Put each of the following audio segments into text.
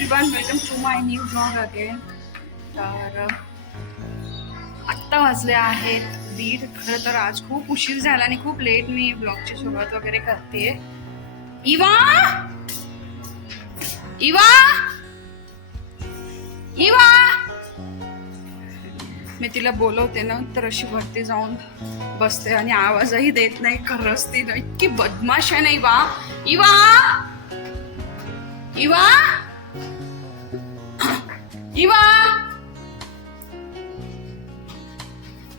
Everyone, welcome to my new blog again. तर आत्ता वाजले आहेत 1:30. खरं तर आज खूप उशीर झाला आणि खूप लेट मी ब्लॉगची सुरुवात वगैरे करते. इवा इवा इवा मी तिला बोलवते ना, तर अशी वरती जाऊन बसते आणि आवाजही देत नाही. खरंच ती ना इतकी बदमाश आहे ना. इवा इवा इवा इवा,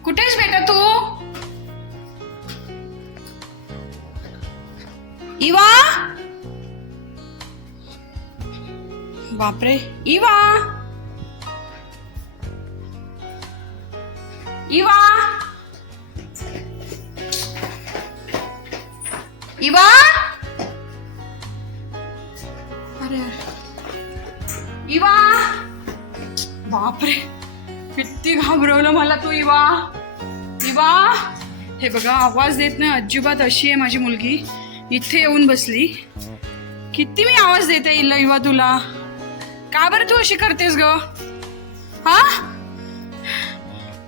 कुठेस बेटा तू? इवा, बापरे. इवा इवा इवा, अरे इवा, बापरे किती घाबरवलं मला तू. इवा इवा, हे बघा आवाज देत नाही अजिबात. अशी आहे माझी मुलगी, इथे येऊन बसली. किती मी आवाज देते इवा तुला. का बरं तू अशी करतेस ग? हा,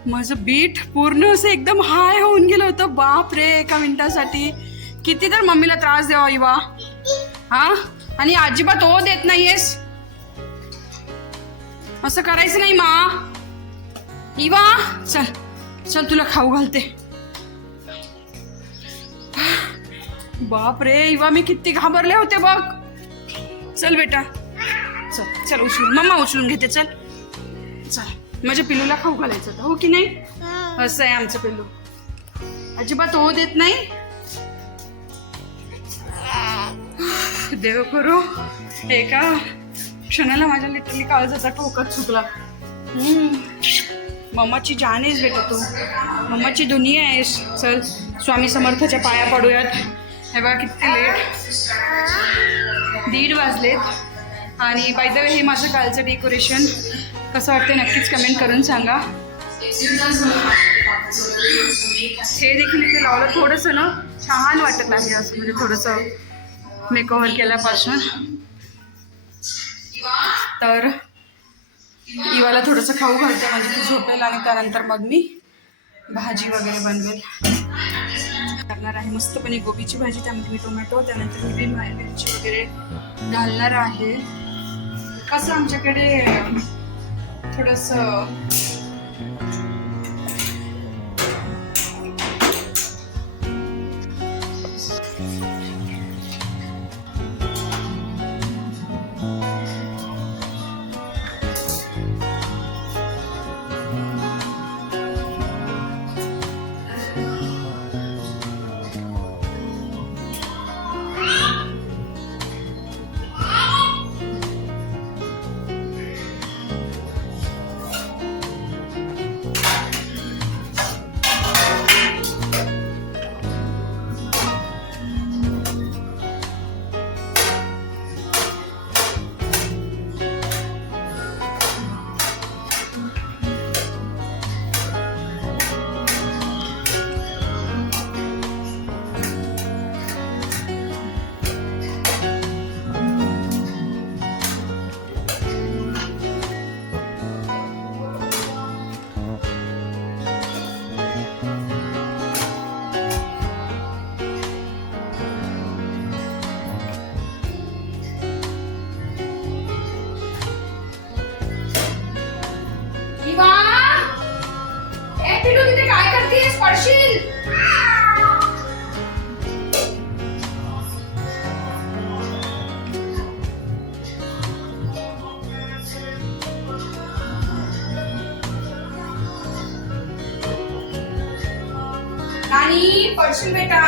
माझं बीट पूर्ण असं एकदम हाय होऊन गेलं होतं. बाप रे, एका मिनिटासाठी किती तर मम्मीला त्रास द्यावा इवा. हा, आणि अजिबात हो देत नाहीयेस. असं करायचं नाही मा. इवा चल चल, तुला खाऊ घालते. बाप रे इवा, मी किती घाबरले होते बघ. चल बेटा, चल चल उचलून, मम्मा उचलून घेते. चल चल, माझ्या पिल्लूला खाऊ घालायचं होतं, हो की नाही? असं आहे आमचं पिल्लू, अजिबात हो देत नाही. देव करो एका क्षणाला माझ्या लिटरली काळजाचा ठोकाच चुकला. मम्माची जान आहेस बेटा तू, मम्माची दुनिया आहेस. चल स्वामी समर्थाच्या पाया पडूयात. हे बघा किती लेट, 1:30 वाजलेत. आणि बाय द वे, हे माझं कालचं डेकोरेशन कसं वाटतं नक्कीच कमेंट करून सांगा. हे देखील इथे लावलं, थोडंसं ना छान वाटत आहे असं, म्हणजे थोडंसं मेकओव्हर केल्यापासून. तर इवाला थोडंसं खाऊ घालते, म्हणजे ती झोपेल आणि त्यानंतर मग मी भाजी वगैरे बनवेल. करणार आहे मस्तपणे गोबीची भाजी, त्यामध्ये मी टोमॅटो, त्यानंतर हिरवी मिरची वगैरे घालणार आहे. कसं आमच्याकडे थोडंसं तिथे काय करतेस? पडशील. नानी पडशील बेटा.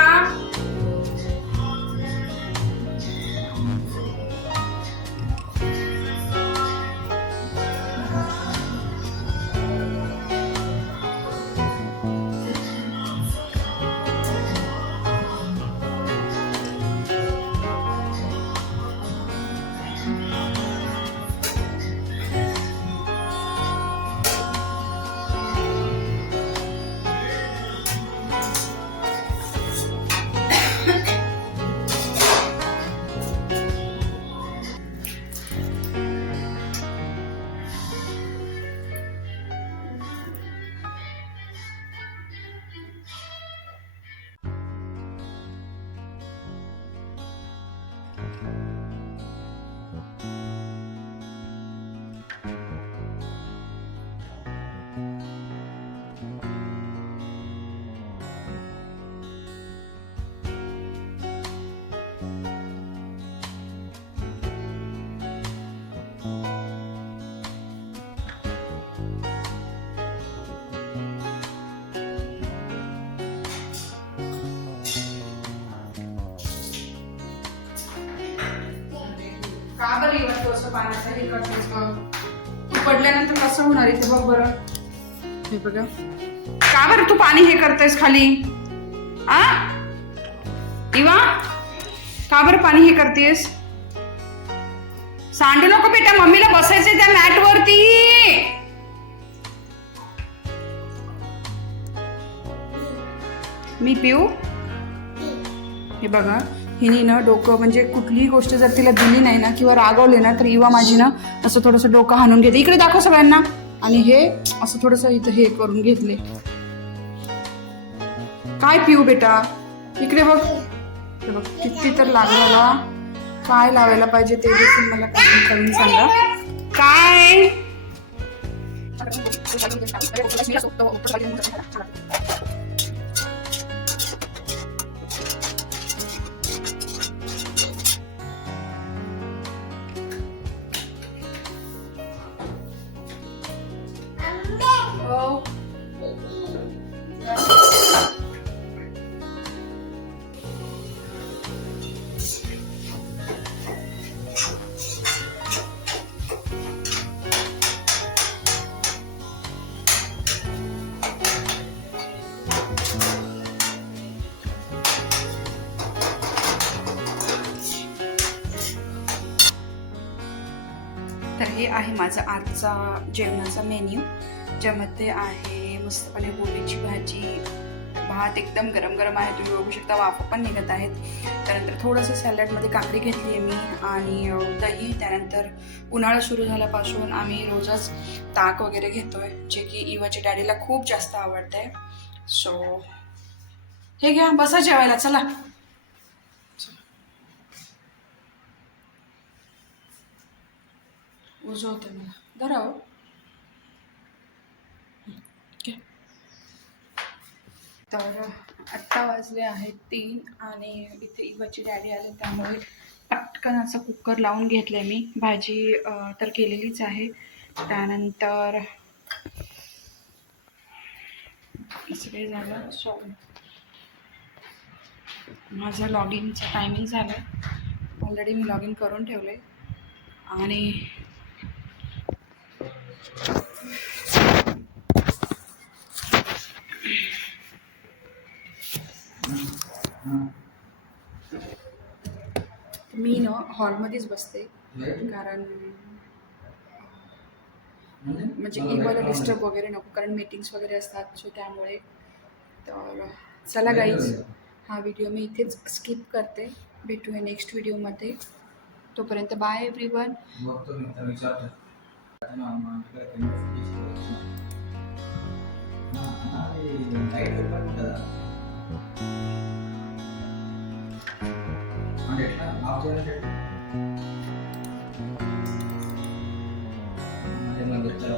का बरं इवा तू असं पाण्याचं हे करतेस बघ? तू पडल्यानंतर कसं होणार इथे बघ बरं. हे बघा का बरं तू पाणी हे करतेस खाली? आ इवा का बरं पाणी हे करतेस? सांडू नको बेटा, मम्मीला बसायचंय त्या मॅट वरती. मी पिऊ? हे बघा हिने ना डोकं म्हणजे कुठलीही गोष्ट जर तिला दिली नाही ना किंवा रागवले ना तर इवा माझी ना असं थोडंसं डोकं हाणून घेते. इकडे दाखव सगळ्यांना. आणि हे असं थोडंसं इथं हे करून घेतले. काय पिऊ बेटा? इकडे बघ. हे बघ किती तर लागला. काय लावायला पाहिजे ते देखील मला करून सांगा. काय तर हे आहे माझं आजचा जेवणाचा मेन्यू, ज्यामध्ये आहे मस्तपणे गोबीची भाजी, भात एकदम गरम गरम आहे, तुम्ही बघू शकता वाफ पण निघत आहेत. त्यानंतर थोडंसं सॅलडमध्ये काकडी घेतली आहे मी आणि दही. त्यानंतर उन्हाळा सुरू झाल्यापासून आम्ही रोजच ताक वगैरे घेतोय, जे की इवाच्या डॅडीला खूप जास्त आवडतं आहे. सो हे घ्या, बसा जेवायला चला. उजव होतं मला धरा हो. तर आत्ता वाजले आहेत 3 आणि इथे इवाची डॅडी आले, त्यामुळे पटकन असं कुकर लावून घेतलं आहे मी. भाजी तर केलेलीच आहे. त्यानंतर असं काही झालं. सो माझं लॉग इनचं टायमिंग झालं आहे. ऑलरेडी मी लॉग इन करून ठेवलं आहे. आणि मी ना हॉलमध्येच बसते, कारण म्हणजे इवाला डिस्टर्ब वगैरे नको, कारण मीटिंग्स वगैरे असतात. सो त्यामुळे तर चला गाईज, हा व्हिडिओ मी इथेच स्किप करते. भेटूया नेक्स्ट व्हिडिओमध्ये. तोपर्यंत बाय एव्हरीवन.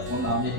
फोन आम्ही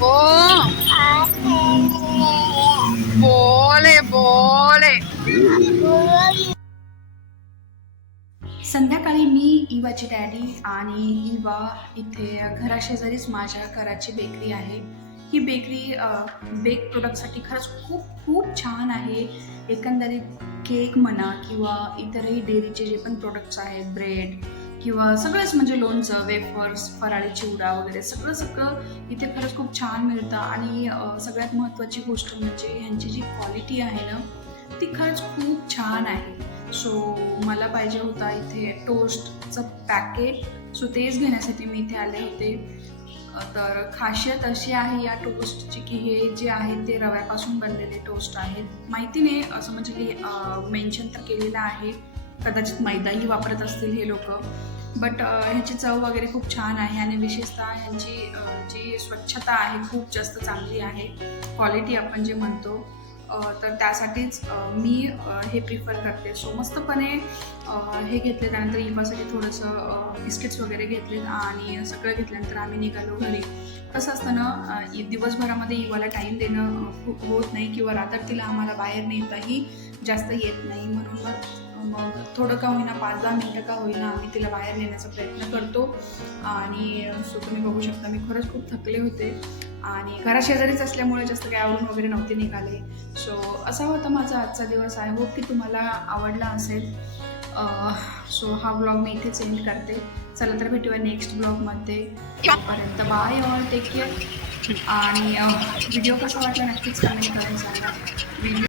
हो बोले बोले. संध्याकाळी मी इवाची डॅडी आणि इवा इथे घराशेजारीच माझ्या घराची बेकरी आहे. ही बेकरी बेक प्रोडक्टसाठी खरंच खूप खूप छान आहे. एकंदरीत केक म्हणा किंवा इतरही डेअरीचे जे पण प्रोडक्ट्स आहेत, ब्रेड किंवा सगळंच म्हणजे लोणचं, वेफर्स, फराळी चिवडा वगैरे सगळं सगळं इथे खरंच खूप छान मिळतं. आणि सगळ्यात महत्त्वाची गोष्ट म्हणजे ह्यांची जी क्वालिटी आहे ना ती खरंच खूप छान आहे. सो मला पाहिजे होता इथे टोस्टचं पॅकेट, सो तेच घेण्यासाठी मी इथे आले होते. तर खासियत अशी आहे या टोस्टची की हे जे आहे ते रव्यापासून बनलेले टोस्ट आहेत. माहिती नाही असं म्हणजे की मेन्शन तर केलेलं आहे, कदाचित मैदाही वापरत असतील हे लोक, बट ह्याची चव वगैरे खूप छान आहे. आणि विशेषतः ह्यांची जी स्वच्छता आहे खूप जास्त चांगली आहे. क्वालिटी आपण जे म्हणतो तर त्यासाठीच मी हे प्रिफर करते. सो मस्तपणे हे घेतले. त्यानंतर इवासाठी थोडंसं बिस्किट्स वगैरे घेतलेत आणि सगळं घेतल्यानंतर आम्ही निघालो घरी. कसं असतं ना, दिवसभरामध्ये इवाला टाईम देणं खूप होत नाही किंवा रात्र तिला आम्हाला बाहेर नेताही जास्त येत नाही. म्हणून मग थोडं का होईना 5-10 मिनटं का होईना आम्ही तिला बाहेर नेण्याचा प्रयत्न करतो. आणि सो तुम्ही बघू शकता मी खरंच खूप थकले होते आणि घराशेजारीच असल्यामुळे जास्त काही आवरून वगैरे नव्हते निघाले. सो असा होता माझा आजचा दिवस. आय होप की तुम्हाला आवडला असेल. सो हा ब्लॉग मी इथेच एंड करते. चला तर भेटूया नेक्स्ट ब्लॉगमध्ये. तोपर्यंत बाय ऑल, टेक केअर. आणि व्हिडिओ कसा वाटला नक्कीच कमेंट करायला सांगा.